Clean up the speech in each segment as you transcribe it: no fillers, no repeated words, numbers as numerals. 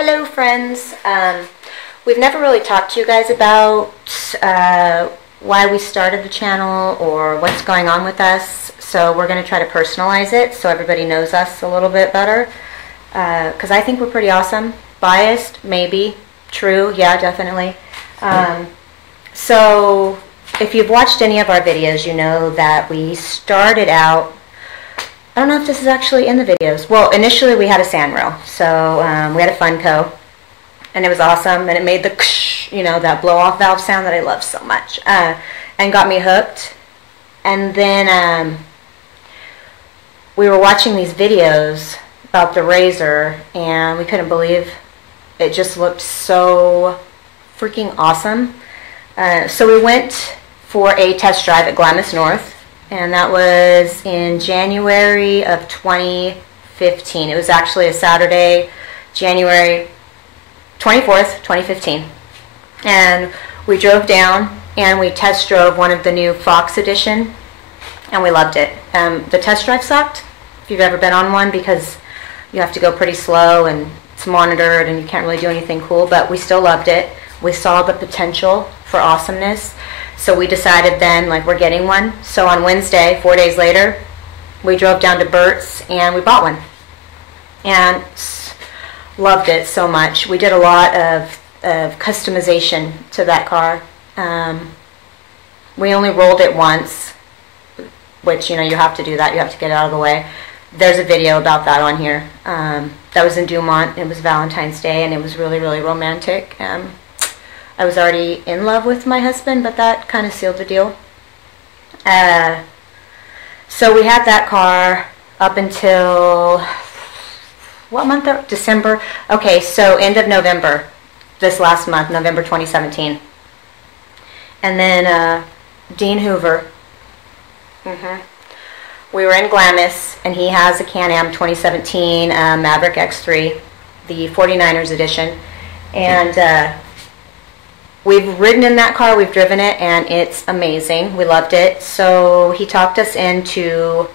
Hello friends. We've never really talked to you guys about why we started the channel or what's going on with us, so we're going to try to personalize it so everybody knows us a little bit better, because I think we're pretty awesome. Biased, maybe. True, yeah, definitely. So if you've watched any of our videos, you know that we started out, I don't know if this is actually in the videos. Well, initially we had a sand rail, so we had a Funko, and it was awesome, and it made the, you know, that blow-off valve sound that I love so much, and got me hooked. And then we were watching these videos about the RZR, and we couldn't believe it just looked so freaking awesome. So we went for a test drive at Glamis North, and that was in January of 2015. It was actually a Saturday, January 24th, 2015. And we drove down and we test drove one of the new Fox edition, and we loved it. The test drive sucked, if you've ever been on one, because you have to go pretty slow and it's monitored and you can't really do anything cool, but we still loved it. We saw the potential for awesomeness. So we decided then, like, we're getting one. So on Wednesday, 4 days later, we drove down to Burt's and we bought one. And loved it so much. We did a lot of customization to that car. We only rolled it once, which, you know, you have to do that. You have to get it out of the way. There's a video about that on here. That was in Dumont. It was Valentine's Day, and it was really, really romantic. I was already in love with my husband, but that kind of sealed the deal. So we had that car up until, what month? December. Okay, so end of November, this last month, November 2017. And then Dean Hoover. We were in Glamis, and he has a Can-Am 2017 Maverick X3, the 49ers edition. And we've ridden in that car, we've driven it, and it's amazing. We loved it. So he talked us into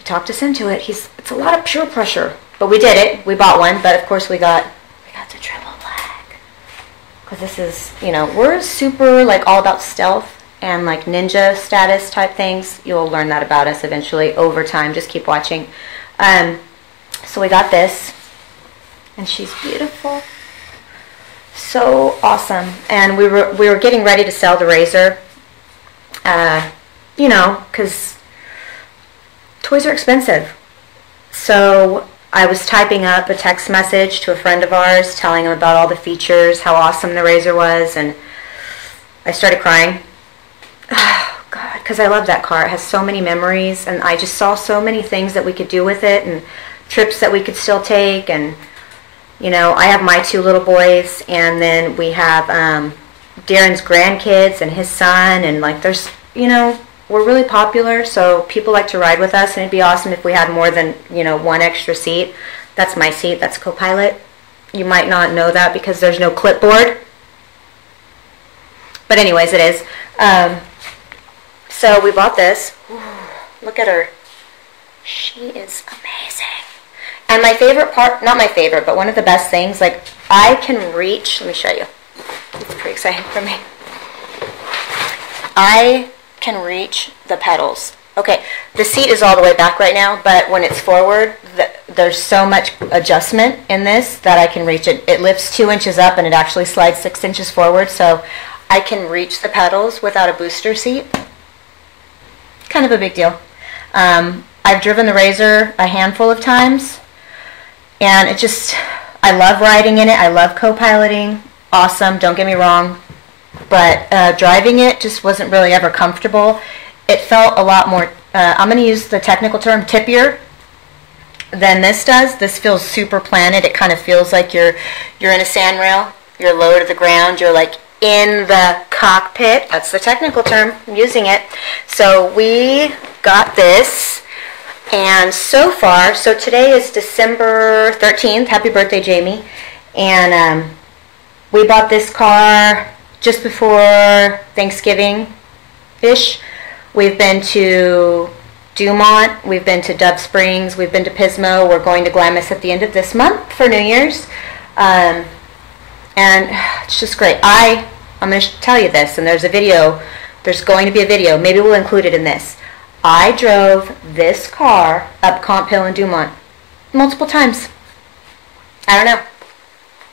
it. It's a lot of pure pressure, but we did it. We bought one, but of course we got the triple black, because this is, you know, we're super, like, all about stealth and like ninja status type things. You'll learn that about us eventually over time. Just keep watching. So we got this, and she's beautiful. So awesome. And we were getting ready to sell the RZR, you know, because toys are expensive. So I was typing up a text message to a friend of ours telling him about all the features, how awesome the RZR was, and I started crying. Oh God, because I love that car. It has so many memories, and I just saw so many things that we could do with it, and trips that we could still take. And you know, I have my two little boys, and then we have Darren's grandkids and his son, and like there's, you know, we're really popular, so people like to ride with us, and it'd be awesome if we had more than, you know, one extra seat. That's my seat, that's co-pilot. You might not know that because there's no clipboard, but anyways, it is. So we bought this. Ooh, look at her. She is amazing. And my favorite part, not my favorite, but one of the best things, like, I can reach, let me show you. It's pretty exciting for me. I can reach the pedals. Okay, the seat is all the way back right now, but when it's forward, there's so much adjustment in this that I can reach it. It lifts 2 inches up, and it actually slides 6 inches forward, so I can reach the pedals without a booster seat. Kind of a big deal. I've driven the RZR a handful of times, and it just, I love riding in it. I love co-piloting. Awesome, don't get me wrong. But driving it just wasn't really ever comfortable. It felt a lot more, I'm going to use the technical term, tippier than this does. This feels super planted. It kind of feels like you're in a sand rail. You're low to the ground. You're like in the cockpit. That's the technical term. I'm using it. So we got this, and so far, so today is December 13th. Happy birthday, Jamie. And we bought this car just before Thanksgiving-ish. We've been to Dumont, we've been to Dove Springs, we've been to Pismo. We're going to Glamis at the end of this month for New Year's. And it's just great. I'm going to tell you this, and there's a video. There's going to be a video. Maybe we'll include it in this. I drove this car up Comp Hill in Dumont multiple times. I don't know.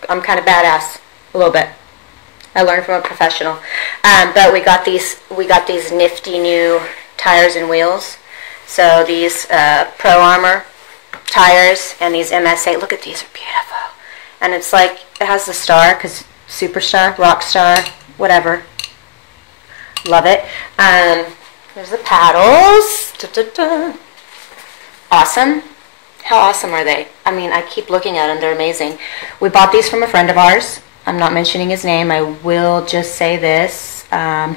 I'm kind of badass, a little bit. I learned from a professional. But we got these nifty new tires and wheels. So these Pro Armor tires and these MSA. Look at these, are beautiful. And it's like, it has the star, because superstar, rock star, whatever. Love it. There's the paddles. Da, da, da. Awesome. How awesome are they? I mean, I keep looking at them. They're amazing. We bought these from a friend of ours. I'm not mentioning his name. I will just say this.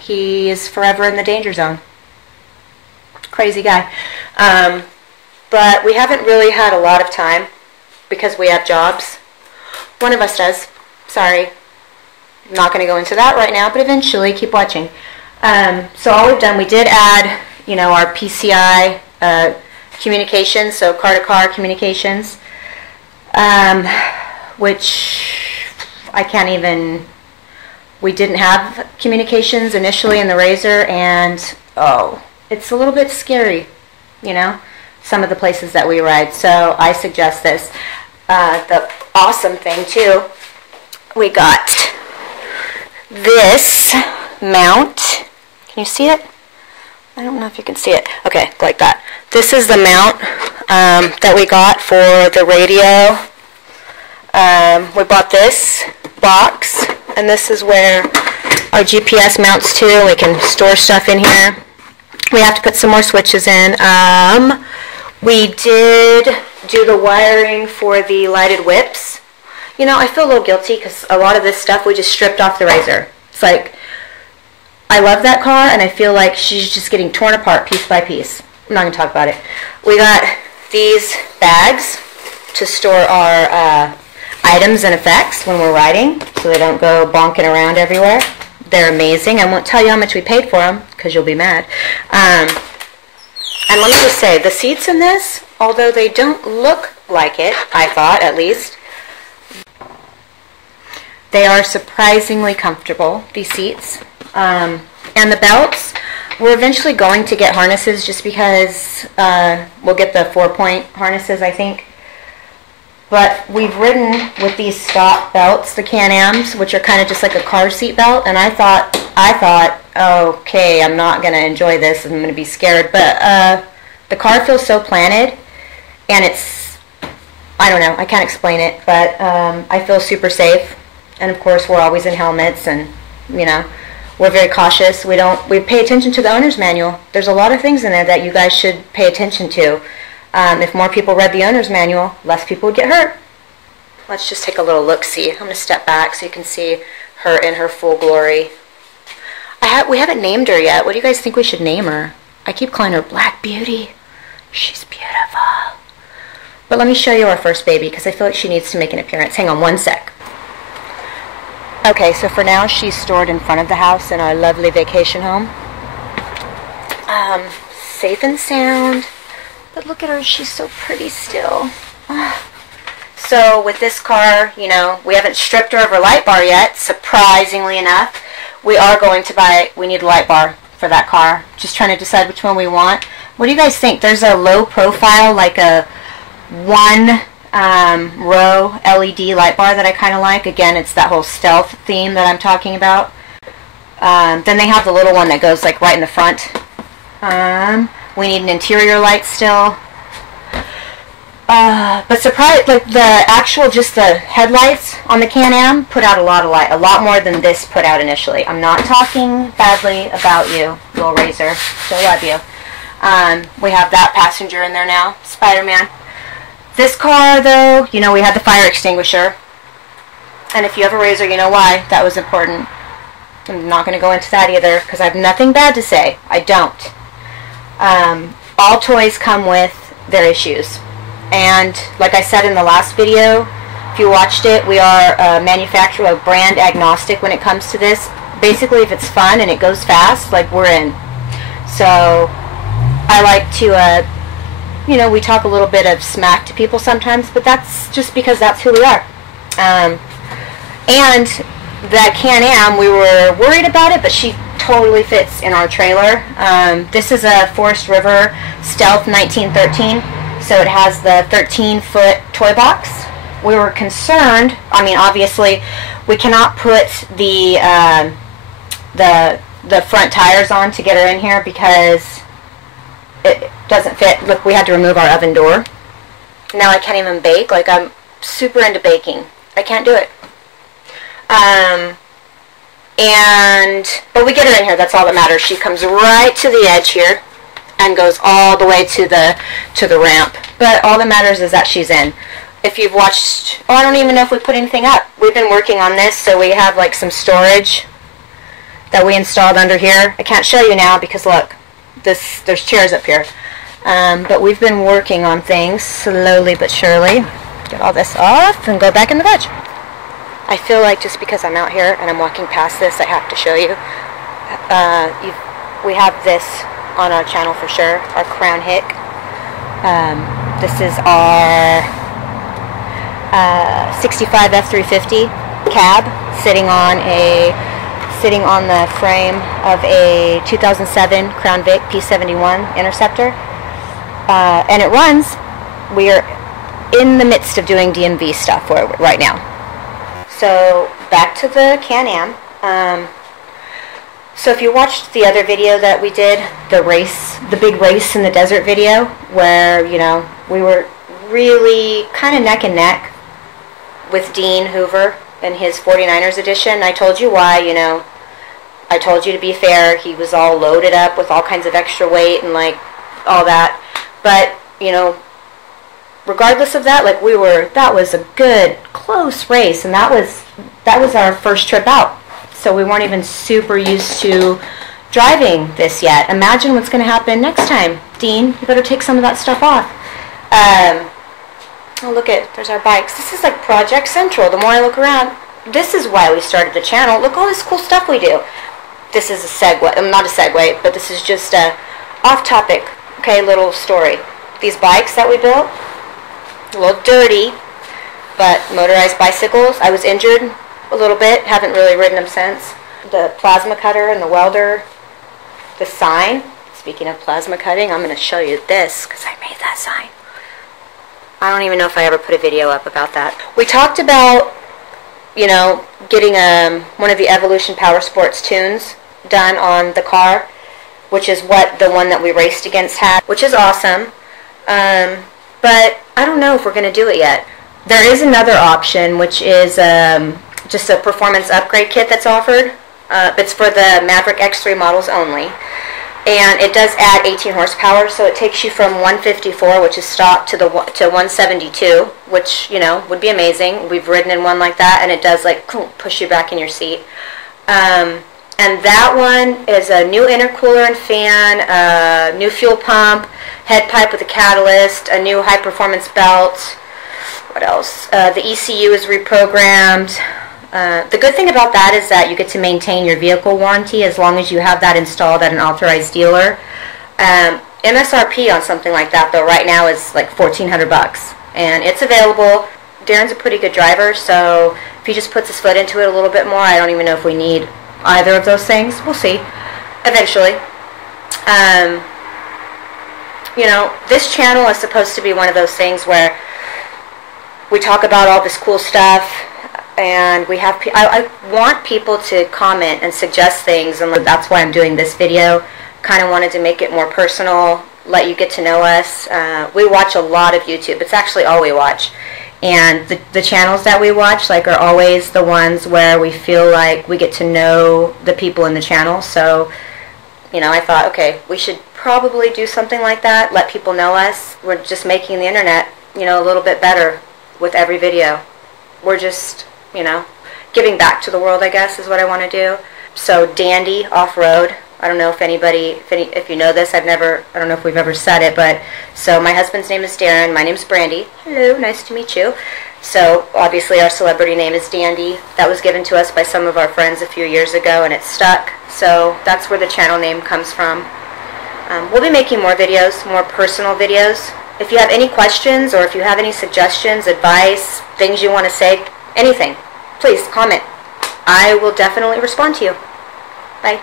He is forever in the danger zone. Crazy guy. But we haven't really had a lot of time because we have jobs. One of us does. Sorry. I'm not going to go into that right now, but eventually, keep watching. So all we've done, we did add, you know, our PCI communications, so car-to-car communications, which I can't even, we didn't have communications initially in the RZR, and it's a little bit scary, you know, some of the places that we ride. So I suggest this. The awesome thing too, we got this mount. Can you see it? I don't know if you can see it. Okay, like that. This is the mount that we got for the radio. We bought this box, and this is where our GPS mounts to. We can store stuff in here. We have to put some more switches in. We did do the wiring for the lighted whips. You know, I feel a little guilty because a lot of this stuff we just stripped off the RZR. It's like, I love that car, and I feel like she's just getting torn apart piece by piece. I'm not going to talk about it. We got these bags to store our items and effects when we're riding, so they don't go bonking around everywhere. They're amazing. I won't tell you how much we paid for them, because you'll be mad. And let me just say, the seats in this, although they don't look like it, I thought at least, they are surprisingly comfortable, these seats. And the belts, we're eventually going to get harnesses just because we'll get the 4-point harnesses, I think. But we've ridden with these stock belts, the Can-Ams, which are kind of just like a car seat belt, and I thought, okay, I'm not going to enjoy this, I'm going to be scared. But the car feels so planted, and it's, I don't know, I can't explain it, but I feel super safe. And of course, we're always in helmets, and, you know, we're very cautious. We pay attention to the owner's manual. There's a lot of things in there that you guys should pay attention to. If more people read the owner's manual, less people would get hurt. Let's just take a little look-see. I'm going to step back so you can see her in her full glory. We haven't named her yet. What do you guys think we should name her? I keep calling her Black Beauty. She's beautiful. But let me show you our first baby, because I feel like she needs to make an appearance. Hang on one sec. Okay, so for now, she's stored in front of the house in our lovely vacation home. Safe and sound. But look at her, she's so pretty still. So with this car, you know, we haven't stripped her of her light bar yet, surprisingly enough. We are going to we need a light bar for that car. Just trying to decide which one we want. What do you guys think? There's a low profile, like a one row LED light bar that I kind of like. Again, it's that whole stealth theme that I'm talking about. Then they have the little one that goes like right in the front. We need an interior light still. But surprise, like the actual, just the headlights on the Can-Am put out a lot of light, a lot more than this put out initially. I'm not talking badly about you, little RZR. Still love you. We have that passenger in there now, Spider-Man. This car, though, you know, we had the fire extinguisher. And if you have a RZR, you know why that was important. I'm not going to go into that either, because I have nothing bad to say. I don't. All toys come with their issues. And like I said in the last video, if you watched it, we are manufacturer brand agnostic when it comes to this. Basically, if it's fun and it goes fast, like, we're in. So I like to, you know, we talk a little bit of smack to people sometimes, but that's just because that's who we are. And that Can-Am, we were worried about it, but she totally fits in our trailer. This is a Forest River Stealth 1913, so it has the 13-foot toy box. We were concerned, I mean, obviously, we cannot put the front tires on to get her in here because it doesn't fit. Look, we had to remove our oven door. Now I can't even bake. Like, I'm super into baking. I can't do it. But we get her in here. That's all that matters. She comes right to the edge here and goes all the way to the ramp. But all that matters is that she's in. If you've watched, oh, I don't even know if we put anything up. We've been working on this, so we have like some storage that we installed under here. I can't show you now because look, there's chairs up here. But we've been working on things slowly but surely. Get all this off and go back in the veg. I feel like just because I'm out here and I'm walking past this, I have to show you. We have this on our channel for sure, our Crown Hick. This is our 65 F350 cab sitting on the frame of a 2007 Crown Vic P71 Interceptor. And it runs. We are in the midst of doing DMV stuff right now. So back to the Can-Am. So if you watched the other video that we did, the big race in the desert video, where, you know, we were really kind of neck and neck with Dean Hoover and his 49ers edition. I told you why, you know. I told you to be fair. He was all loaded up with all kinds of extra weight and like all that. But, you know, regardless of that, like that was a good close race, and that was our first trip out. So we weren't even super used to driving this yet. Imagine what's going to happen next time. Dean, you better take some of that stuff off. Oh, look there's our bikes. This is like Project Central. The more I look around, this is why we started the channel. Look all this cool stuff we do. This is a segue, not a segue, but this is just a off-topic, okay, little story. These bikes that we built, a little dirty, but motorized bicycles. I was injured a little bit, haven't really ridden them since. The plasma cutter and the welder, the sign. Speaking of plasma cutting, I'm going to show you this because I made that sign. I don't even know if I ever put a video up about that. We talked about, you know, getting one of the Evolution Power Sports tunes done on the car, which is what the one that we raced against had, which is awesome. But I don't know if we're going to do it yet. There is another option, which is just a performance upgrade kit that's offered. It's for the Maverick X3 models only. And it does add 18 horsepower, so it takes you from 154, which is stock, to 172, which, you know, would be amazing. We've ridden in one like that, and it does, like, push you back in your seat. And that one is a new intercooler and fan, a new fuel pump, head pipe with a catalyst, a new high-performance belt. What else? The ECU is reprogrammed. The good thing about that is that you get to maintain your vehicle warranty as long as you have that installed at an authorized dealer. MSRP on something like that, though, right now is like $1,400, and it's available. Darren's a pretty good driver, so if he just puts his foot into it a little bit more, I don't even know if we need either of those things. We'll see eventually. You know, this channel is supposed to be one of those things where we talk about all this cool stuff, and we have I want people to comment and suggest things, and that's why I'm doing this video. Kind of wanted to make it more personal, let you get to know us. We watch a lot of YouTube. It's actually all we watch. And the channels that we watch, like, are always the ones where we feel like we get to know the people in the channel. So, you know, I thought, okay, we should probably do something like that, let people know us. We're just making the internet, you know, a little bit better with every video. We're just, you know, giving back to the world, I guess, is what I want to do. So, Dandi Offroad. I don't know if anybody, if you know this, I don't know if we've ever said it, but, so my husband's name is Darren, my name's Brandi. Hello, nice to meet you. So, obviously our celebrity name is Dandi. That was given to us by some of our friends a few years ago, and it stuck. So, that's where the channel name comes from. We'll be making more videos, more personal videos. If you have any questions, or if you have any suggestions, advice, things you want to say, anything, please comment. I will definitely respond to you. Bye.